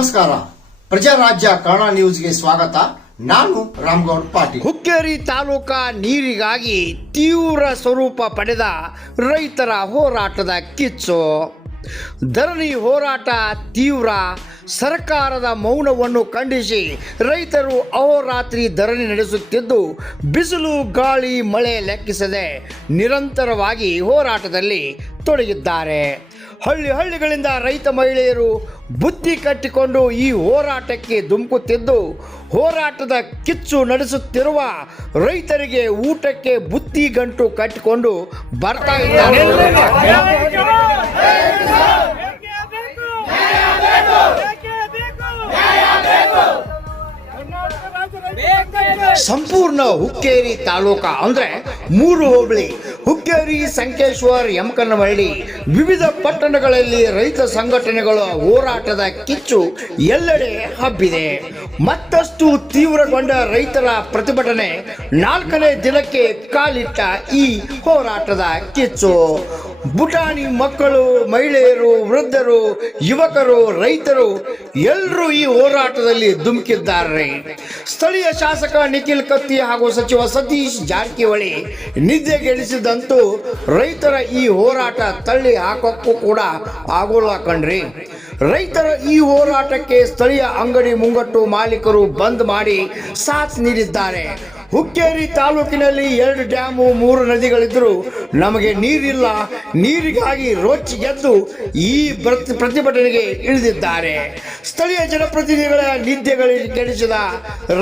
ನಮಸ್ಕಾರ. ಪ್ರಜಾರಾಜ್ಯ ಕನ್ನಡ ನ್ಯೂಸ್ಗೆ ಸ್ವಾಗತ. ನಾನು ರಾಮಗೌಡ ಪಾಟೀಲ್. ಹುಕ್ಕೇರಿ ತಾಲೂಕಾ ನೀರಿಗಾಗಿ ತೀವ್ರ ಸ್ವರೂಪ ಪಡೆದ ರೈತರ ಹೋರಾಟದ ಕಿಚ್ಚು. ಧರಣಿ ಹೋರಾಟ ತೀವ್ರ. ಸರ್ಕಾರದ ಮೌನವನ್ನು ಖಂಡಿಸಿ ರೈತರು ಅಹೋರಾತ್ರಿ ಧರಣಿ ನಡೆಸುತ್ತಿದ್ದು, ಬಿಸಿಲು ಗಾಳಿ ಮಳೆ ಲೆಕ್ಕಿಸದೆ ನಿರಂತರವಾಗಿ ಹೋರಾಟದಲ್ಲಿ ತೊಡಗಿದ್ದಾರೆ. ಹಳ್ಳಿಗಳಿಂದ ರೈತ ಮಹಿಳೆಯರು ಬುದ್ಧಿ ಕಟ್ಟಿಕೊಂಡು ಈ ಹೋರಾಟಕ್ಕೆ ಧುಮುಕುತ್ತಿದ್ದು, ಹೋರಾಟದ ಕಿಚ್ಚು ನಡೆಸುತ್ತಿರುವ ರೈತರಿಗೆ ಊಟಕ್ಕೆ ಬುತ್ತಿ ಗಂಟು ಕಟ್ಟಿಕೊಂಡು ಬರ್ತಾ ಇದ್ದಾರೆ. ಸಂಪೂರ್ಣ ಹುಕ್ಕೇರಿ ತಾಲೂಕಾ ಅಂದ್ರೆ 3 ಹೋಬಳಿ ಹುಕ್ಕೇರಿ, ಸಂಕೇಶ್ವರ್, ಯಮಕನಹಳ್ಳಿ, ವಿವಿಧ ಪಟ್ಟಣಗಳಲ್ಲಿ ರೈತ ಸಂಘಟನೆಗಳ ಹೋರಾಟದ ಕಿಚ್ಚು ಎಲ್ಲೆಡೆ ಹಬ್ಬಿದೆ. ಮತ್ತಷ್ಟು ತೀವ್ರಗೊಂಡ ರೈತರ ಪ್ರತಿಭಟನೆ 4ನೇ ದಿನಕ್ಕೆ ಕಾಲಿಟ್ಟ ಈ ಹೋರಾಟದ ಕಿಚ್ಚು. ಬುಟಾಣಿ ಮಕ್ಕಳು, ಮಹಿಳೆಯರು, ವೃದ್ಧರು, ಯುವಕರು, ರೈತರು ಎಲ್ಲರೂ ಈ ಹೋರಾಟದಲ್ಲಿ ಧುಮುಕಿದ್ದಾರೆ. ಸ್ಥಳೀಯ ಶಾಸಕ ನಿಖಿಲ್ ಕತ್ತಿ ಹಾಗೂ ಸಚಿವ ಸತೀಶ್ ಜಾರಕಿಹೊಳಿ ನಿದ್ದೆಗೆಡಿಸಿದಂತೂ ರೈತರ ಈ ಹೋರಾಟ ತಳ್ಳಿ ಹಾಕೋಕ್ಕೂ ಕೂಡ ಆಗೋಲ್ಲ ಕಣ್ರಿ. ರೈತರ ಈ ಹೋರಾಟಕ್ಕೆ ಸ್ಥಳೀಯ ಅಂಗಡಿ ಮುಂಗಟ್ಟು ಮಾಲೀಕರು ಬಂದ್ ಮಾಡಿ ಸಾಥ್ ನೀಡಿದ್ದಾರೆ. ಹುಕ್ಕೇರಿ ತಾಲೂಕಿನಲ್ಲಿ 2 ಡ್ಯಾಮು, 3 ನದಿಗಳಿದ್ದರೂ ನಮಗೆ ನೀರಿಲ್ಲ, ನೀರಿಗಾಗಿ ರೊಚ್ಚಿಗೆದ್ದು ಈ ಪ್ರತಿಭಟನೆಗೆ ಇಳಿದಿದ್ದಾರೆ. ಸ್ಥಳೀಯ ಜನಪ್ರತಿನಿಧಿಗಳ ನಿದ್ದೆಗಳಿಗೆ ಕೆಡಿಸಿದ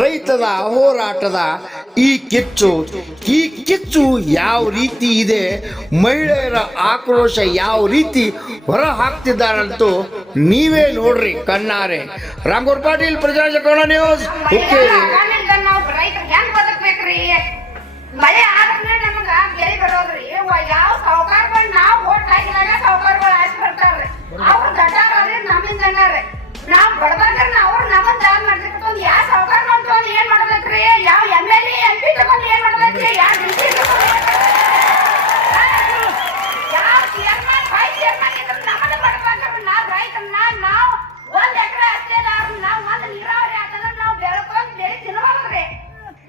ರೈತರ ಹೋರಾಟದ ಈ ಕಿಚ್ಚು ಯಾವ ರೀತಿ ಇದೆ, ಮಹಿಳೆಯರ ಆಕ್ರೋಶ ಯಾವ ರೀತಿ ಹೊರ ಹಾಕ್ತಿದ್ದಾರಂತೂ ನೀವೇ ನೋಡ್ರಿ ಕಣ್ಣಾರೆ. ರಾಮಗೌಡ ಪಾಟೀಲ್, ಪ್ರಜಾರಾಜ್ಯ ಕನ್ನಡ ನ್ಯೂಸ್, ಹುಕ್ಕೇರಿ. ಮಳೆ ಆದ್ರೆ ನಮಗ ಬೆಳೆ ಬರೋದ್ರಿ. ಯಾವ ಸಾವುಕಾರಗಳು ನಾವು ಓಟ್ ಹಾಕಿದಾಗ ಸಾವುಕಾರಗಳು ಆಸೆ ಬರ್ತಾರ್ರಿ. ಅವ್ರು ದಡ್ಡಾರ್ರಿ, ನಮ್ಮಿಂದ ಅನ್ನಾರ್ರಿ. ನಾವ್ ಬಡಬಗ್ರ ಅವ್ರು ನಮ್ಮನ್ನ ದಾನ್ ಮಾಡ್ತಿರ್ತ ಯಾವ ಸಾವುಕಾರ ತಗೊಂಡು ಏನ್ ಮಾಡ್ಬೇಕ್ರಿ? ಯಾವ MLA MP ತಗೊಂಡು ಏನ್ ಮಾಡ್ಬೇಕ್ರಿ? ಯಾವ DC ಯಾವ ಚೇರ್ಮನ್, ವೈಸ್ ಚೇರ್ಮನ್ ಇದ್ರು ನಮ್ಮನ್ನ ಬಡಬಗ್ರ ನಾವ್ ರೈತರನ್ನ ನಾವು 1 ಎಕರೆ ಅಷ್ಟೇ ನಾವು ಒಂದು ನೀರಾವರಿ ಆತಂದ್ರೆ ನಾವು ಬೆಳ್ಕೊಂಡು ಬೆಳೆ ತಿನ್ಬೋದ್ರಿ.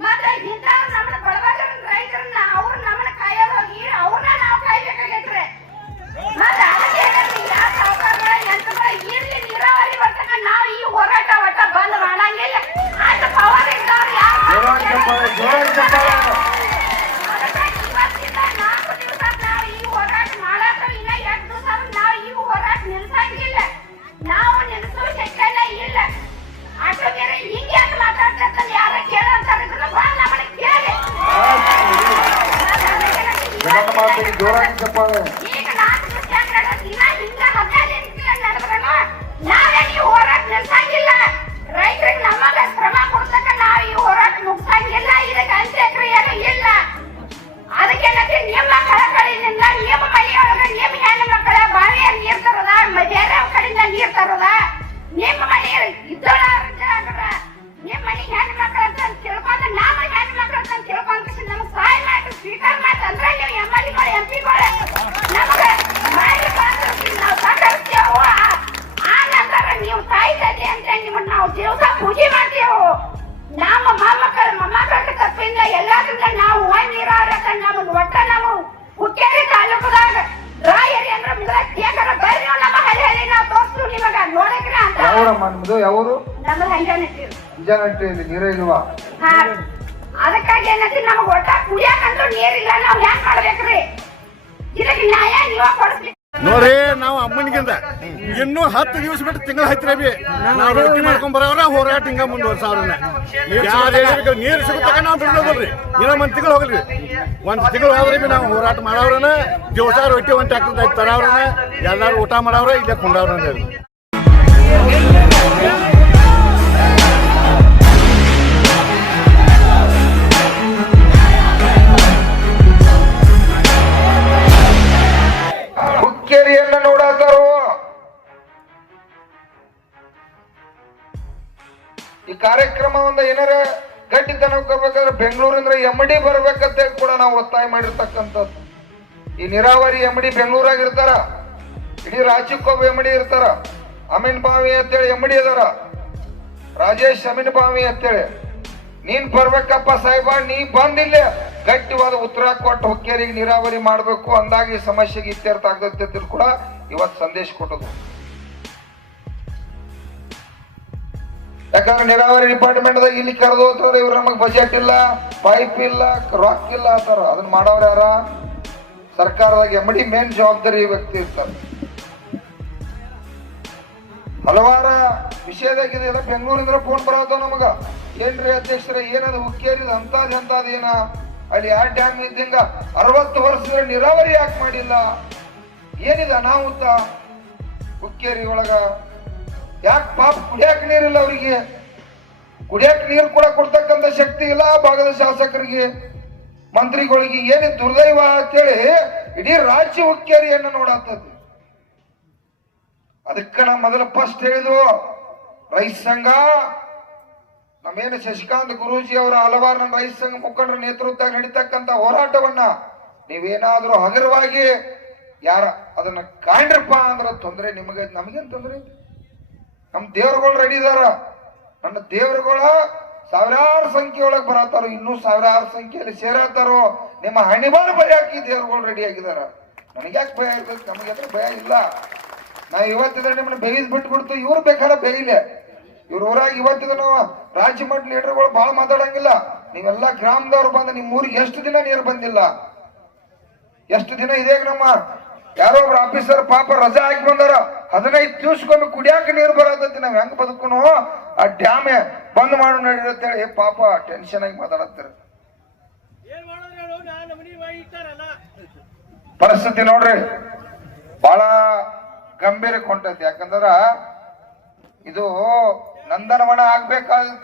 ಮತ್ತೆ ಇಂಥ ನಮ್ಮ ಬಡಬಗ್ರ ರೈತರನ್ನ ಅವ್ರು ನಮ್ಮನ್ನ ಕಾಯೋದು ಹೋಗಿ ಅವ್ರನ್ನ ನಾವು ಕಾಯ್ಬೇಕಾಗೈತ್ರಿ. ಮತ್ತೆ ಅದಕ್ಕೆ ಯಾವ ಸಾವುಕಾರಗಳ ಯಂತ್ರಗಳ ಇರ್ಲಿ ನೀರಾವರಿ ಬರ್ತಕ್ಕ ನಾವು ಈ ಹೋರಾಟ ಒಟ್ಟ ಬಂದ್ ಮಾಡಂಗಿಲ್ಲ. ಅಷ್ಟು ಪವರ್ ಇದ್ದವ್ರು ಯಾರು ಇವತ್ತಿಂದ 4 ದಿವಸ ನಾವು ಈ ಹೋರಾಟ ಮಾಡಾಕ ಇಲ್ಲ. 2 ದಿವಸ ನಾವು ಈ ಹೋರಾಟ ನಿಲ್ಸಂಗಿಲ್ಲ. ನಾವು ನಿಲ್ಸೋ ಶಕ್ಯನೇ ಇಲ್ಲ. ಅಷ್ಟು ಬೇರೆ ಹಿಂಗೆ ಯಾಕೆ ಮಾತಾಡ್ತಾರೆ? ಯಾರ ಕೇಳಂತಾರೆ ಬಂದ್ ನಮ್ಮನ್ನ ಕೇಳಿ. ಈಗ 4 ದಿವಸ ದಿನ ಹಿಂಗ 15 ದಿನ ನಡೆದ್ರೂ ನಾವೇ ಈ ಹೋರಾಟ ನಿಲ್ಸಂಗಿಲ್ಲ. ರೈತರಿಗೆ ನಮಗ ಶ್ರಮ ಕೊಡ್ತಕ್ಕ ನಾವು ಈ ಹೋರಾಟ ಮುಗಿಸಂಗಿಲ್ಲ. ಇದಕ್ಕೆ ಅಂತ್ಯಕ್ರಿಯೆನೂ ಇಲ್ಲ. ಅದಕ್ಕೆ ನಿಮ್ಮ ಕಳಕಳಿನಿಂದ ನಿಮ್ಮ ಮನೆಯೊಳಗ ನಿಮ್ಮ ಹೆಣ್ಣು ಮಕ್ಕಳ ಬಾವಿಯ ನೀರು ತರೋದ, ಬೇರೆ ಕಡೆಯಿಂದ ನೀರು ತರೋದ, ನಿಮ್ಮ ಮನೆ ಇದ್ದೋಳ ನಿಮ್ಮ ಮನೆ ಹೆಣ್ಣು ಮಕ್ಕಳ ಅಂತ ತಿಳ್ಕೊಂಡು ನಮ್ಮ ಹೆಣ್ಣು ಮಕ್ಕಳ ಅಂತ ತಿಳ್ಕೊಂಡು ನಮ್ಗೆ ಸಹಾಯ ಮಾಡಿ ಸ್ವೀಕಾರ ಮಾಡಿ ಅಂದ್ರೆ ನೀವು MLA MP ನಮಗೆ ಮಾಡಿ ನಾವು ಸಹಕರಿಸ್ತೇವೆ. ಆ ನಂತರ ನೀವು ತಾಯಿ ತಂದೆ ಅಂತ ನಿಮ್ಮನ್ನ ನಾವು ದಿವಸ ಪೂಜೆ ಮಾಡ್ತೇವೆ. ನಮ್ಮ ಮೊಮ್ಮಕ್ಕಳ ತಪ್ಪಿಂದ ಎಲ್ಲಾದ್ರಿಂದ ನಾವು ನೀರಾರಕ ನಮಗೆ ಒಟ್ಟ ನಾವು ಹುಕ್ಕೇರಿ ತಾಲೂಕದಾಗ ರಾಯರಿ ಅಂದ್ರೆ ಮುಗಿದಾರ ಬರ್ರಿ ನಮ್ಮ ಹಳ್ಳಿ ನಾವು ತೋರಿಸ್ತು ನಿಮಗ ನೋಡಕ್ರ ಅಂತ. ಯಾವರು ನಮ್ಮದು ಹಂಜನಟ್ಟಿ ನೀರೇ ಇಲ್ವಾ? ಅದಕ್ಕಾಗಿ ಏನಂದ್ರೆ ನಮಗ್ ಒಟ್ಟ ಕುಡಿಯಾಕಂತೂ ನೀರಿಲ್ಲ. ನಾವ್ ಹೆಂಗ್ ಮಾಡ್ಬೇಕ್ರಿ? ಇದಕ್ಕೆ ನ್ಯಾಯ ನೀವ ಕೊಡಿಸ್ಬೇಕು ನೋಡ್ರಿ. ನಾವು ಅಮ್ಮನಿಗಿಂತ ಇನ್ನೂ 10 ದಿವಸ ಬಿಟ್ಟು ತಿಂಗಳು ಹತ್ತಿರ ನಾವು ರೊಟ್ಟಿ ಮಾಡ್ಕೊಂಡ್ ಬರೋರ ಹೋರಾಟ ಹಿಂಗ ಮುಂದುವರ್ಸವ್ರನ್ನ. ನೀರು ಸಿಗುತ್ತಕ ನಾವು ಬಿಡೋದಲ್ರಿ. ಇನ್ನೂ 1 ತಿಂಗಳು ಹೋಗಲ್ರಿ. 1 ತಿಂಗಳು ಹೋದ್ರಿ ನಾವು ಹೋರಾಟ ಮಾಡವ್ರನ್ನ. ದಿವಸ ರೊಟ್ಟಿ 1 ಟ್ಯಾಕ್ಟರ್ ತರವ್ರನ್ನ. ಎಲ್ಲಾರು ಊಟ ಮಾಡವ್ರ, ಇಲ್ಲೇ ಕೊಂಡವ್ರ ಅಂತ ಹೇಳಿ. ಹುಕ್ಕೇರಿಯನ್ನ ನೋಡತ್ತಾರೋ. ಈ ಕಾರ್ಯಕ್ರಮವನ್ನ ಏನಾರ ಗಟ್ಟಿತನ ಕೊಡ್ಬೇಕಾದ್ರೆ ಬೆಂಗಳೂರಿಂದ MD ಬರ್ಬೇಕಂತ ಕೂಡ ನಾವು ಒತ್ತಾಯ ಮಾಡಿರ್ತಕ್ಕಂಥದ್ದು. ಈ ನೀರಾವರಿ MD ಬೆಂಗಳೂರಾಗಿರ್ತಾರ, ಇಡೀ ರಾಜ್ಯಕ್ಕೊಬ್ಬ MD ಇರ್ತಾರ. ಅಮೀನ್ ಬಾವಿ ಅಂತೇಳಿ ಎಮ್ಮಡಿ ಅದಾರ, ರಾಜೇಶ್ ಅಮೀನ್ ಬಾವಿ ಅಂತೇಳಿ. ನೀನ್ ಬರ್ಬೇಕಪ್ಪ ಸಾಹೇಬ, ನೀ ಬಂದಿಲ್ಲ ಗಟ್ಟಿವಾದ ಉತ್ತರ ಕೊಟ್ಟು ಹುಕ್ಕೇರಿಗೆ ನೀರಾವರಿ ಮಾಡ್ಬೇಕು ಅಂದಾಗ ಈ ಸಮಸ್ಯೆಗೆ ಇತ್ಯರ್ಥ ಆಗತ್ತೆ ಕೂಡ ಇವತ್ತು ಸಂದೇಶ ಕೊಟ್ಟದು. ಯಾಕಂದ್ರೆ ನೀರಾವರಿ ಡಿಪಾರ್ಟ್ಮೆಂಟ್ ದಾಗ ಇಲ್ಲಿ ಕರೆದು ಹೋಗ್ತಾರೆ, ಇವ್ರು ನಮಗ್ ಬಜೆಟ್ ಇಲ್ಲ, ಪೈಪ್ ಇಲ್ಲ, ರಾಕ್ ಇಲ್ಲ ಅಂತಾರ. ಅದನ್ನ ಮಾಡೋರು ಯಾರ? ಸರ್ಕಾರದಾಗ ಎಮ್ಮಡಿ ಮೇನ್ ಜವಾಬ್ದಾರಿ ವ್ಯಕ್ತಿ ಇರ್ತಾರೆ. ಹಲವಾರ ವಿಷಯದಾಗಿದೆಯಲ್ಲ, ಬೆಂಗಳೂರಿಂದ ಫೋನ್ ಬರೋದು ನಮಗ, ಏನ್ರಿ ಅಧ್ಯಕ್ಷರ ಏನದು ಹುಕ್ಕೇರಿದ ಅಂತದ ಏನ ಅಲ್ಲಿ ಆ ಡ್ಯಾಮ್ ಇದ್ದಂಗ 60 ವರ್ಷದ ನೀರಾವರಿ ಯಾಕೆ ಮಾಡಿಲ್ಲ, ಏನಿದೆ ಅನಾಹುತ ಹುಕ್ಕೇರಿ ಒಳಗ, ಯಾಕೆ ಪಾಪ ಕುಡಿಯಾಕ ನೀರಿಲ್ಲ ಅವರಿಗೆ, ಕುಡಿಯಾಕ ನೀರು ಕೂಡ ಕೊಡ್ತಕ್ಕಂಥ ಶಕ್ತಿ ಇಲ್ಲ ಆ ಭಾಗದ ಶಾಸಕರಿಗೆ ಮಂತ್ರಿಗಳಿಗೆ. ಏನಿದ್ ದುರ್ದೈವ ಅಂತೇಳಿ ಇಡೀ ರಾಜ್ಯ ಹುಕ್ಕೇರಿಯನ್ನ ನೋಡತ್ತದ. ಅದಕ್ಕೆ ನಾ ಮೊದಲು ಫಸ್ಟ್ ಹೇಳಿದ್ವು, ರೈತ ಸಂಘ ನಮ್ಮೇನು ಶಶಿಕಾಂತ್ ಗುರೂಜಿ ಅವರ ಹಲವಾರು ನಮ್ಮ ರೈತ ಸಂಘ ಮುಖಂಡರ ನೇತೃತ್ವದಾಗ ನಡೀತಕ್ಕಂಥ ಹೋರಾಟವನ್ನ ನೀವೇನಾದ್ರೂ ಹಗುರವಾಗಿ ಯಾರ ಅದನ್ನ ಕಾಣ್ರಪ್ಪ ಅಂದ್ರೆ ತೊಂದರೆ ನಿಮಗೆ, ನಮಗೇನ್ ತೊಂದರೆ? ನಮ್ ದೇವ್ರುಗಳು ರೆಡಿ ಇದಾರ. ನನ್ನ ದೇವ್ರುಗಳ ಸಾವಿರಾರು ಸಂಖ್ಯೆ ಒಳಗೆ ಬರತ್ತಾರೋ, ಇನ್ನೂ ಸಾವಿರಾರು ಸಂಖ್ಯೆಯಲ್ಲಿ ಸೇರತ್ತಾರೋ. ನಿಮ್ಮ ಹಣಿಬಾರ ಭಯ ಹಾಕಿ ದೇವ್ರುಗಳು ರೆಡಿ ಆಗಿದಾರ. ನನಗ್ಯಾಕೆ ಭಯ ಇರ್ಬೇಕು? ನಮಗೆಲ್ಲ ಭಯ ಇಲ್ಲ. ನಾವು ಇವತ್ತಿದ್ರೆ ನಿಮ್ಮನ್ನ ಬೇಯಿದ್ ಬಿಟ್ಬಿಡ್ತು, ಇವ್ರು ಬೇಕಾದ್ರೆ ಬೇಯಿಲ್ಲ. ಇವ್ರ ಊರಾಗ ಇವತ್ತಿದ ನಾವು ರಾಜ್ಯ ಮಟ್ಟ ಲೀಡರ್ಗಳು ಬಹಳ ಮಾತಾಡಂಗಿಲ್ಲ. ನೀವೆಲ್ಲ ಗ್ರಾಮದವ್ರು ಬಂದು ನಿಮ್ಮ ಊರಿಗೆ ಎಷ್ಟು ದಿನ ನೀರು ಬಂದಿಲ್ಲ, ಎಷ್ಟು ದಿನ ಇದೆ. ನಮ್ಮ ಯಾರೋ ಒಬ್ರು ಆಫೀಸರ್ ಪಾಪ ರಜಾ ಹಾಕಿ ಬಂದಾರ, 15 ದಿವ್ಸಕ್ಕೊಮ್ಮೆ ಕುಡಿಯಾಕ ನೀರು ಬರತೈತಿ, ನಾವ್ ಹೆಂಗ್ ಬದುಕುನು, ಆ ಡ್ಯಾಮೆ ಬಂದ್ ಮಾಡು ನಡೀರತ್ತೇಳಿ ಪಾಪ ಟೆನ್ಷನ್ ಆಗಿ ಮಾತಾಡತ್ತಾರ. ಪರಿಸ್ಥಿತಿ ನೋಡ್ರಿ ಬಹಳ ಗಂಭೀರಕ್ಕೆ ಹೊಂಟೈತಿ. ಯಾಕಂದ್ರ ಇದು ನಂದನವನ ಆಗ್ಬೇಕಾದ